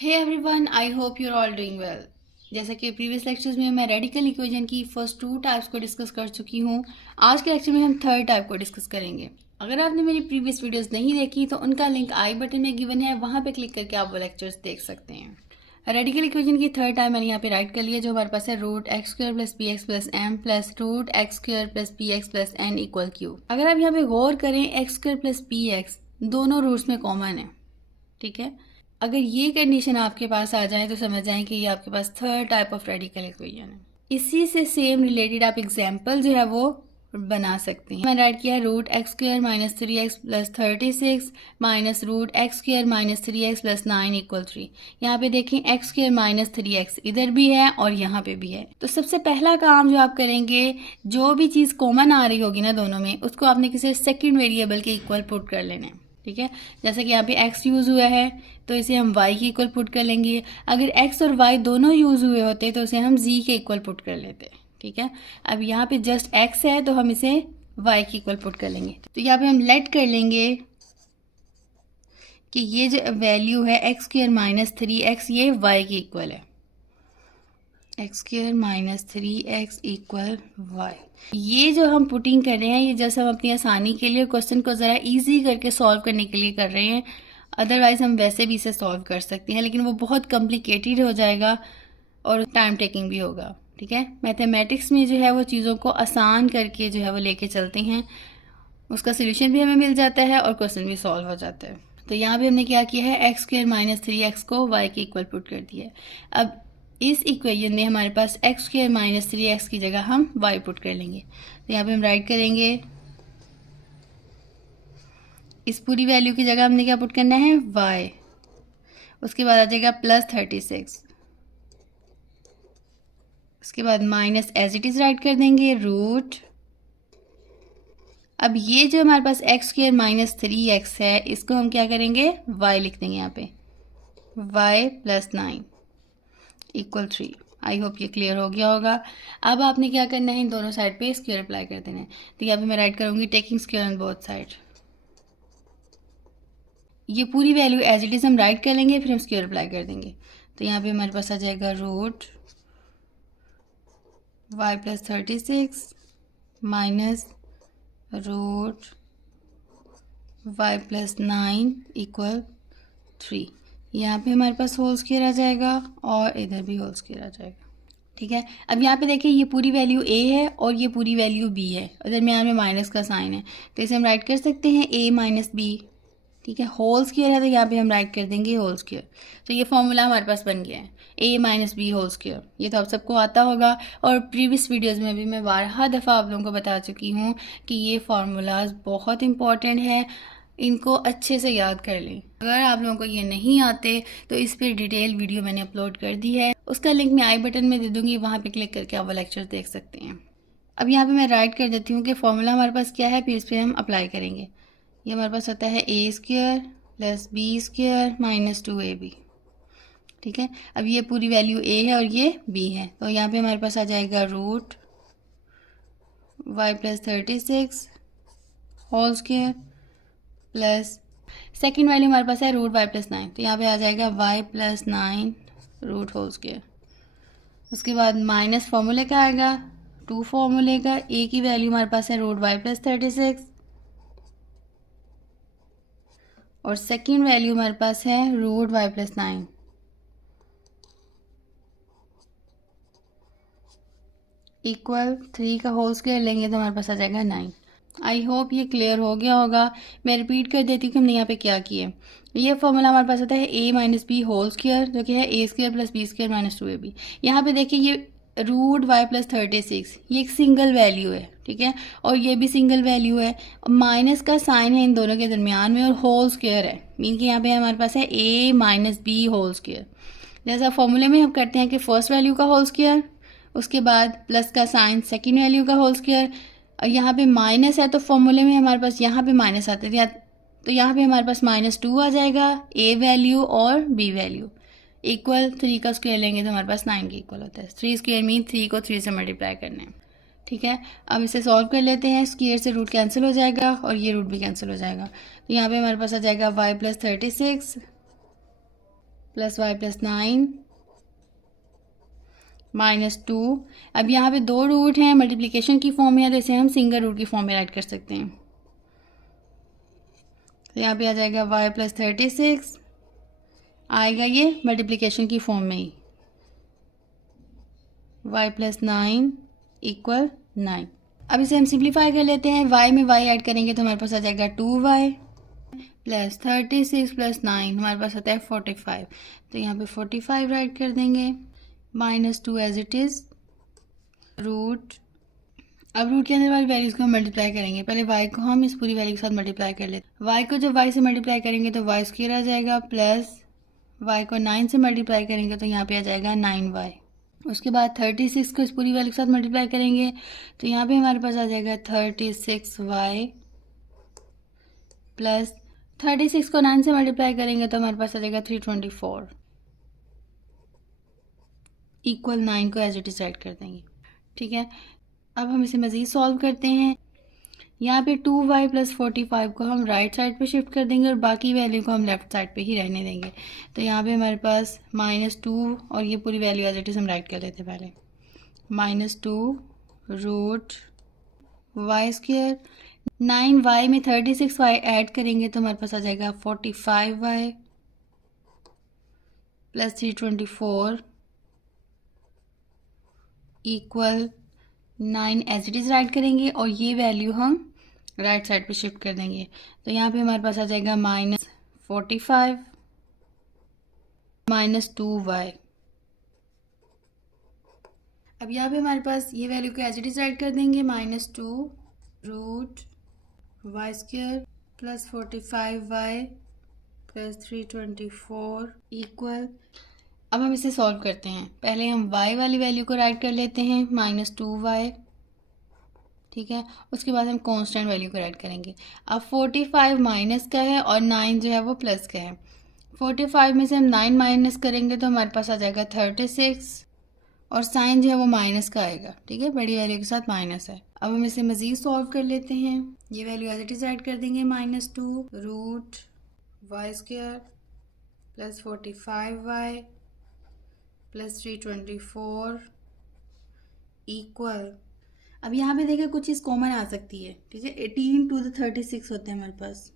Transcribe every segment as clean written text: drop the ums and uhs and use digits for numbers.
Hey everyone, I hope you're all doing well. जैसा कि previous lectures में मैं रेडिकल इक्वेशन की फर्स्ट 2 टाइप्स को डिस्कस कर चुकी हूँ। आज के लेक्चर में हम थर्ड टाइप को डिस्कस करेंगे। अगर आपने मेरी प्रीवियस वीडियोस नहीं देखी तो उनका लिंक आई बटन में गिवन है, वहाँ पे क्लिक करके आप वो लेक्चर्स देख सकते हैं। रेडिकल इक्वेशन की थर्ड टाइप मैंने यहाँ पे राइट कर लिया, जो हमारे पास है root x square plus p x plus m plus root x square plus p x plus n equal q. अगर आप यहाँ पे गौर करें, x square plus p x दोनों रूट्स में कॉमन है, ठीक है। अगर ये कंडीशन आपके पास आ जाए तो समझ जाएं कि ये आपके पास third type of radical equation है। इसी से सेम रिलेटेड आप एग्जाम्पल जो है वो बना सकते हैं। मैंने राइट किया root x square minus 3x plus 36 minus root x square minus 3x plus 9 equal 3। यहाँ पे देखें एक्स स्क्र माइनस 3x इधर भी है और यहाँ पे भी है। तो सबसे पहला काम जो आप करेंगे, जो भी चीज़ कॉमन आ रही होगी ना दोनों में, उसको आपने किसी सेकेंड वेरिएबल के इक्वल पुट कर लेना है, ठीक है। जैसे कि यहाँ पे x यूज़ हुआ है तो इसे हम y के इक्वल पुट कर लेंगे। अगर x और y दोनों यूज़ हुए होते तो इसे हम z के इक्वल पुट कर लेते, ठीक है। अब यहाँ पे जस्ट x है तो हम इसे y के इक्वल पुट कर लेंगे। तो यहाँ पे हम लेट कर लेंगे कि ये जो वैल्यू है एक्स स्क्र माइनस 3x ये y के इक्वल है। X square minus 3x equal y. ये जो हम पुटिंग कर रहे हैं, ये जैसे हम अपनी आसानी के लिए क्वेश्चन को ज़रा इजी करके सॉल्व करने के लिए कर रहे हैं। अदरवाइज़ हम वैसे भी इसे सॉल्व कर सकते हैं, लेकिन वो बहुत कॉम्प्लिकेटेड हो जाएगा और टाइम टेकिंग भी होगा, ठीक है। मैथमेटिक्स में जो है वो चीज़ों को आसान करके जो है वो लेके चलते हैं, उसका सोल्यूशन भी हमें मिल जाता है और क्वेश्चन भी सॉल्व हो जाता है। तो यहाँ पे हमने क्या किया है, एक्स स्क्र माइनस 3x को y के इक्वल पुट कर दिया है। अब इस इक्वेशन में हमारे पास एक्स स्क्र माइनस 3x की जगह हम y पुट कर लेंगे। तो यहाँ पे हम राइट करेंगे, इस पूरी वैल्यू की जगह हमने क्या पुट करना है, y। उसके बाद आ जाएगा प्लस 36, उसके बाद minus as it is write कर देंगे रूट। अब ये जो हमारे पास एक्स स्क्र माइनस 3x है, इसको हम क्या करेंगे, y लिख देंगे यहाँ पे, y प्लस 9 इक्वल 3। आई होप ये क्लियर हो गया होगा। अब आपने क्या करना है, इन दोनों साइड पे स्क्वायर अप्लाई कर देना है। तो यहाँ पे मैं राइट करूँगी taking square on both side. ये पूरी वैल्यू एज इट इज़ हम राइट कर लेंगे, फिर हम स्क्वायर अप्लाई कर देंगे। तो यहाँ पे हमारे पास आ जाएगा root y plus 36 minus root y plus 9 equal 3। यहाँ पे हमारे पास होल स्क्वायर आ जाएगा और इधर भी होल स्क्वायर आ जाएगा, ठीक है। अब यहाँ पे देखिए ये पूरी वैल्यू a है और ये पूरी वैल्यू b है, इधर में यहाँ में माइनस का साइन है, तो इसे हम राइट कर सकते हैं a माइनस बी, ठीक है। होल स्क्वायर है तो यहाँ पे हम राइट कर देंगे होल स्क्वायर। तो ये फॉर्मूला हमारे पास बन गया है, a minus b whole square. ये तो आप सबको आता होगा और प्रीवियस वीडियोस में भी मैं बारहा दफ़ा आप लोगों को बता चुकी हूँ कि ये फार्मूलाज बहुत इंपॉर्टेंट है, इनको अच्छे से याद कर लें। अगर आप लोगों को ये नहीं आते तो इस पर डिटेल वीडियो मैंने अपलोड कर दी है, उसका लिंक मैं आई बटन में दे दूँगी, वहाँ पे क्लिक करके आप वो लेक्चर देख सकते हैं। अब यहाँ पे मैं राइट कर देती हूँ कि फॉर्मूला हमारे पास क्या है, फिर इस पर हम अप्लाई करेंगे। ये हमारे पास आता है A square plus B square minus 2ab, ठीक है। अब ये पूरी वैल्यू a है और ये b है, तो यहाँ पे हमारे पास आ जाएगा root y plus 36 whole square plus second value हमारे पास है रूट y प्लस 9, तो यहाँ पे आ जाएगा y plus 9 root whole square. उसके बाद माइनस फॉर्मूले का आएगा, टू फॉर्मूले का, a की वैल्यू हमारे पास है रूट y प्लस 36 और सेकेंड वैल्यू हमारे पास है रूट y प्लस 9 इक्वल 3 का होल स्क्वायर लेंगे तो हमारे पास आ जाएगा 9। आई होप ये क्लियर हो गया होगा। मैं रिपीट कर देती हूँ कि हमने यहाँ पे क्या किया। ये फॉर्मूला हमारे पास आता है a minus b whole square, जो कि है a square plus B square minus 2ab। यहाँ पे देखिए ये रूट y प्लस 36 ये एक सिंगल वैल्यू है, ठीक है, और ये भी सिंगल वैल्यू है। माइनस का साइन है इन दोनों के दरमियान में और होल स्क्वायर है, मीन कि यहाँ पे हमारे पास है a minus b whole square. जैसा फॉर्मूले में हम करते हैं कि फर्स्ट वैल्यू का होल स्क्वायर, उसके बाद प्लस का साइन सेकेंड वैल्यू का होल स्क्वायर, और यहाँ पे माइनस है तो फॉर्मूले में हमारे पास यहाँ पे माइनस आते थे, तो यहाँ पे हमारे पास -2 आ जाएगा, a वैल्यू और b वैल्यू इक्वल 3 का स्क्वायर लेंगे तो हमारे पास 9 के इक्वल होता है। 3 स्क्वायर मीन 3 को 3 से मल्टीप्लाई करना है, ठीक है। अब इसे सॉल्व कर लेते हैं, स्क्वायर से रूट कैंसिल हो जाएगा और ये रूट भी कैंसिल हो जाएगा। तो यहाँ पे हमारे पास आ जाएगा y plus 36 plus y plus 9 -2। अब यहाँ पे दो रूट हैं, मल्टीप्लिकेशन की फॉर्म में है, तो इसे हम सिंगल रूट की फॉर्म में राइट कर सकते हैं। तो यहाँ पे आ जाएगा y प्लस 36, आएगा ये मल्टीप्लिकेशन की फॉर्म में ही, y प्लस 9 इक्वल 9। अब इसे हम सिंप्लीफाई कर लेते हैं। y में y ऐड करेंगे तो हमारे पास आ जाएगा 2y प्लस 36 प्लस 9 हमारे पास आता है 45। तो यहाँ पे 45 राइट कर देंगे, -2 एज इट इज़ रूट। अब रूट के अंदर वाली वैल्यूज़ को हम मल्टीप्लाई करेंगे। पहले y को हम इस पूरी वैल्यू के साथ मल्टीप्लाई कर लेते हैं। y को जब y से मल्टीप्लाई करेंगे तो y स्क्वायर आ जाएगा, प्लस y को 9 से मल्टीप्लाई करेंगे तो यहाँ पे आ जाएगा 9y। उसके बाद 36 को इस पूरी वैल्यू के साथ मल्टीप्लाई करेंगे तो यहाँ पे हमारे पास आ जाएगा 36y प्लस 36 को 9 से मल्टीप्लाई करेंगे तो हमारे पास आ जाएगा 324 इक्वल 9 को एज इट इज़ ऐड कर देंगे। ठीक है, अब हम इसे मज़ीद सॉल्व करते हैं। यहाँ पे 2y प्लस 45 को हम राइट साइड पे शिफ्ट कर देंगे और बाकी वैल्यू को हम लेफ़्ट साइड पे ही रहने देंगे। तो यहाँ पे हमारे पास -2 और ये पूरी वैल्यू एज इट इज़ हम राइट कर लेते हैं पहले, -2 रूट वाई स्क्वायर। 9y में 36y ऐड करेंगे तो हमारे पास आ जाएगा 45y plus 324 equal 9 as it is write करेंगे और ये वैल्यू हम राइट साइड पे शिफ्ट कर देंगे। तो यहाँ पे हमारे पास आ जाएगा -45 -2y। अब यहाँ पे हमारे पास ये वैल्यू को एज इट इज़ राइट कर देंगे, -2 root y square plus 45y plus 324 equal. अब हम इसे सॉल्व करते हैं। पहले हम y वाली वैल्यू को राइट कर लेते हैं, -2y। ठीक है, उसके बाद हम कांस्टेंट वैल्यू को राइट करेंगे। अब 45 माइनस का है और 9 जो है वो प्लस का है। 45 में से हम 9 माइनस करेंगे तो हमारे पास आ जाएगा 36 और साइन जो है वो माइनस का आएगा। ठीक है, बड़ी वैल्यू के साथ माइनस है। अब हम इसे मज़ीद सॉल्व कर लेते हैं। ये value as it is add कर देंगे, -2 root y square plus 45y plus 324 equal. अब यहाँ पे देखिए कुछ चीज़ कॉमन आ सकती है। ठीक है, 18 टू द 36 होते हैं हमारे पास।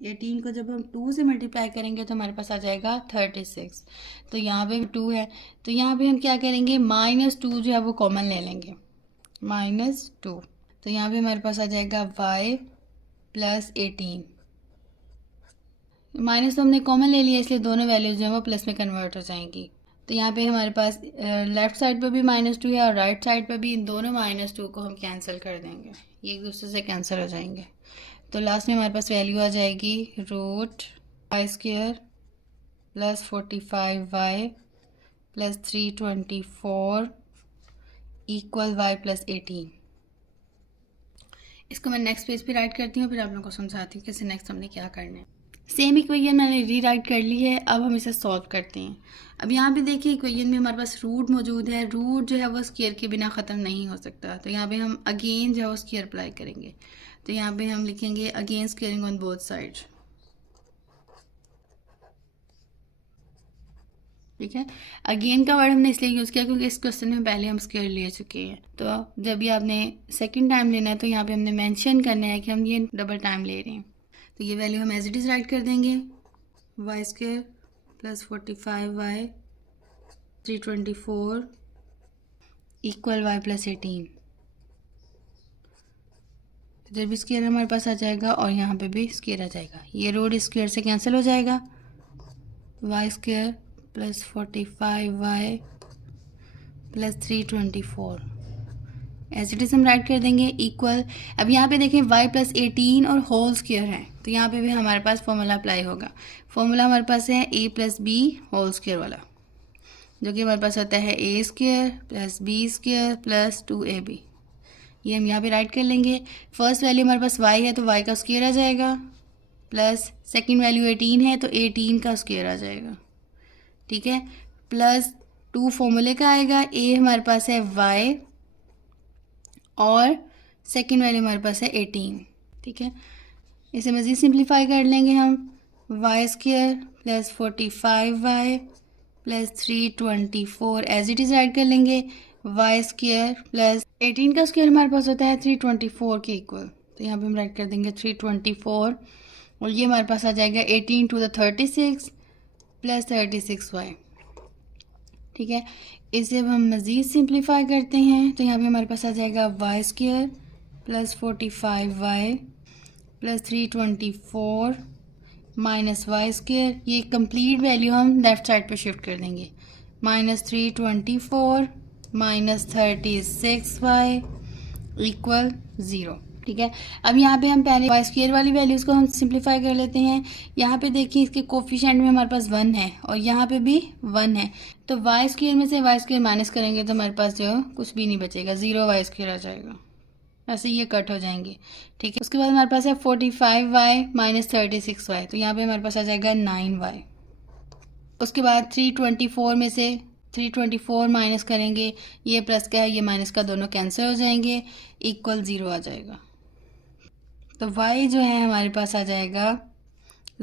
18 को जब हम 2 से मल्टीप्लाई करेंगे तो हमारे पास आ जाएगा 36। तो यहाँ पे 2 है, तो यहाँ पे हम क्या करेंगे, -2 जो है वो कॉमन ले लेंगे, -2। तो यहाँ पे हमारे पास आ जाएगा y प्लस 18। माइनस तो हमने कॉमन ले लिया इसलिए दोनों वैल्यूज जो है वो प्लस में कन्वर्ट हो जाएंगी। तो यहाँ पे हमारे पास लेफ़्ट साइड पे भी -2 है और राइट साइड पे भी। इन दोनों -2 को हम कैंसिल कर देंगे, ये एक दूसरे से कैंसिल हो जाएंगे। तो लास्ट में हमारे पास वैल्यू आ जाएगी root y square plus 45y plus 324 equal y plus 18। इसको मैं नेक्स्ट पेज पे राइट करती हूँ, फिर आप लोगों को समझाती हूँ कि नेक्स्ट हमने क्या करना है। सेम इक्वेशन मैंने री राइट कर ली है। अब हम इसे सॉल्व करते हैं। अब यहाँ पे देखिए इक्वेशन में हमारे पास रूट मौजूद है। रूट जो है वो स्क्वायर के बिना ख़त्म नहीं हो सकता। तो यहाँ पे हम अगेन जो है वो स्क्वायर अप्लाई करेंगे। तो यहाँ पे हम लिखेंगे again squaring on both side. ठीक है, अगेन का वर्ड हमने इसलिए यूज़ किया क्योंकि इस क्वेश्चन में पहले हम स्क्वायर ले चुके हैं। तो जब भी आपने सेकेंड टाइम लेना है तो यहाँ पे हमने मेंशन करना है कि हम ये डबल टाइम ले रहे हैं। तो ये वैल्यू हम एज इट इज़ राइट कर देंगे, y square plus 45y 324 equal y plus 18। इधर भी स्क्वायर हमारे पास आ जाएगा और यहाँ पे भी स्क्वायर आ जाएगा। ये रूट स्क्वायर से कैंसिल हो जाएगा, y square plus 45y plus 324 as it is हम राइट कर देंगे इक्वल। अब यहाँ पे देखें y प्लस 18 और होल स्क्वायर है, तो यहाँ पे भी हमारे पास फॉर्मूला अप्लाई होगा। फॉर्मूला हमारे पास है a plus b whole square वाला, जो कि हमारे पास आता है a square plus B square plus 2ab। ये हम यहाँ पे राइट कर लेंगे। फर्स्ट वैल्यू हमारे पास y है तो y का स्क्वायर आ जाएगा, प्लस सेकेंड वैल्यू 18 है तो 18 का स्क्वायर आ जाएगा। ठीक है, प्लस 2 फॉर्मूले का आएगा। a हमारे पास है y और सेकेंड वैल्यू हमारे पास है 18। ठीक है, इसे मज़ीद सिंप्लीफाई कर लेंगे हम। Y square plus 45y plus 324 as it is write कर लेंगे। वाई स्क्वायर प्लस 18 का स्क्वायर हमारे पास होता है 324 के इक्वल, तो यहाँ पे हम राइट कर देंगे 324 और ये हमारे पास आ जाएगा 18 टू द 36 प्लस 36y। ठीक है, इसे अब हम मज़ीद सिंप्लीफाई करते हैं तो यहाँ पे हमारे पास आ जाएगा y square plus 45y plus 324 minus y square, ये कंप्लीट वैल्यू हम लेफ़्ट साइड पे शिफ्ट कर देंगे। Minus 324 minus 36y equal 0। ठीक है, अब यहाँ पे हम पहले वाई स्क्वायर वाली वैल्यूज़ को हम सिंप्लीफाई कर लेते हैं। यहाँ पे देखिए इसके कोफिशिएंट में हमारे पास 1 है और यहाँ पे भी 1 है, तो वाई स्क्वायर में से वाई स्क्वायर माइनस करेंगे तो हमारे पास जो कुछ भी नहीं बचेगा, 0 वाई स्क्वायर आ जाएगा। ऐसे ये कट हो जाएंगे। ठीक है, उसके बाद हमारे पास है 45y माइनस 36y, तो यहाँ पे हमारे पास आ जाएगा 9y। उसके बाद 324 में से 324 माइनस करेंगे, ये प्लस का है ये माइनस का, दोनों कैंसिल हो जाएंगे, इक्वल 0 आ जाएगा। तो y जो है हमारे पास आ जाएगा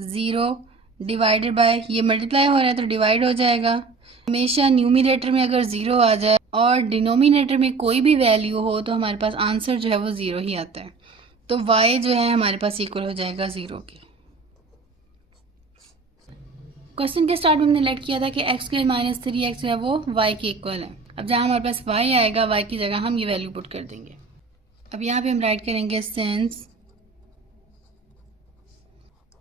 0 डिवाइडेड बाय, ये मल्टीप्लाई हो रहा है तो डिवाइड हो जाएगा। हमेशा न्यूमिनेटर में अगर 0 आ जाए और डिनोमिनेटर में कोई भी वैल्यू हो तो हमारे पास आंसर जो है वो 0 ही आता है, तो y जो है हमारे पास इक्वल हो जाएगा 0 के। क्वेश्चन के स्टार्ट में हमने लेट किया था कि x स्क्वायर माइनस 3x जो है वो y के इक्वल है। अब जहाँ हमारे पास y आएगा, y की जगह हम ये वैल्यू पुट कर देंगे। अब यहाँ पे हम राइट करेंगे since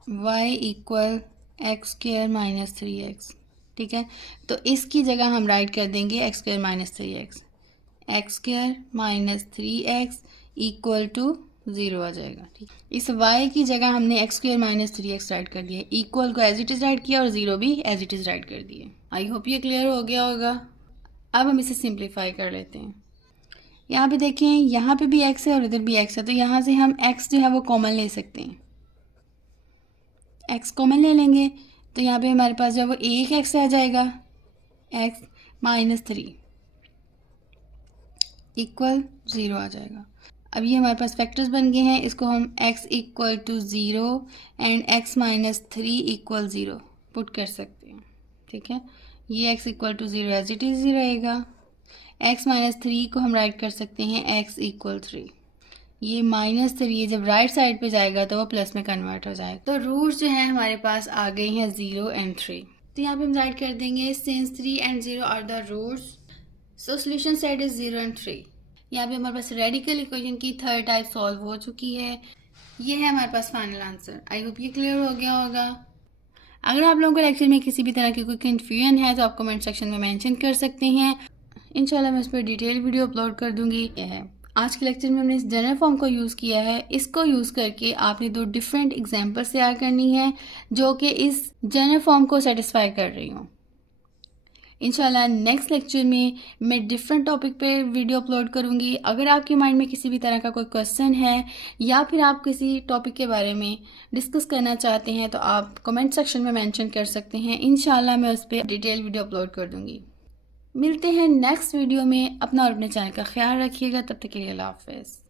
y equal x square minus 3x। ठीक है, तो इसकी जगह हम राइट कर देंगे x square minus 3x, x square minus 3x equal to 0 आ जाएगा। ठीक, इस y की जगह हमने x square minus 3x right कर दिया, इक्वल को एज इट इज़ राइट किया और 0 भी एज इट इज़ राइट कर दिए। आई होप ये क्लियर हो गया होगा। अब हम इसे सिंप्लीफाई कर लेते हैं। यहाँ पे देखें, यहाँ पे भी x है और इधर भी x है, तो यहाँ से हम x जो है वो कॉमन ले सकते हैं। x कॉमन ले लेंगे तो यहाँ पे हमारे पास जो है वो एक x आ जाएगा, x माइनस 3 इक्वल 0 आ जाएगा। अब ये हमारे पास फैक्टर्स बन गए हैं, इसको हम x equal to 0 and x minus 3 equal 0 put कर सकते हैं। ठीक है, ये x equal to 0 as it is ही रहेगा। x माइनस 3 को हम राइट कर सकते हैं x इक्वल 3, ये माइनस 3 जब राइट साइड पे जाएगा तो वो प्लस में कन्वर्ट हो जाएगा। तो रूट्स जो है हमारे पास आ गई हैं 0 एंड 3, तो यहाँ पे हम राइट कर देंगे since 3 and 0 are the roots, so solution set is 0 and 3। यहाँ पे हमारे पास रेडिकल इक्वेशन की थर्ड टाइप सॉल्व हो चुकी है। ये है हमारे पास फाइनल आंसर। आई होप ये क्लियर हो गया होगा। अगर आप लोगों को लेक्चर में किसी भी तरह की कोई कन्फ्यूजन है तो आप कमेंट सेक्शन में मेंशन कर सकते हैं, इंशाल्लाह मैं इस पर डिटेल वीडियो अपलोड कर दूंगी। यह है आज के लेक्चर में हमने इस जनरल फॉर्म को यूज़ किया है। इसको यूज़ करके आपने 2 डिफरेंट एग्जांपल्स तैयार करनी है जो कि इस जनरल फॉर्म को सेटिस्फाई कर रही हूँ। इंशाल्लाह नेक्स्ट लेक्चर में मैं डिफरेंट टॉपिक पे वीडियो अपलोड करूँगी। अगर आपके माइंड में किसी भी तरह का कोई क्वेश्चन है या फिर आप किसी टॉपिक के बारे में डिस्कस करना चाहते हैं तो आप कमेंट सेक्शन में मेंशन कर सकते हैं। इंशाल्लाह मैं उस पर डिटेल वीडियो अपलोड कर दूँगी। मिलते हैं नेक्स्ट वीडियो में। अपना और अपने चैनल का ख्याल रखिएगा। तब तक के लिए अल्लाह हाफ़िज़।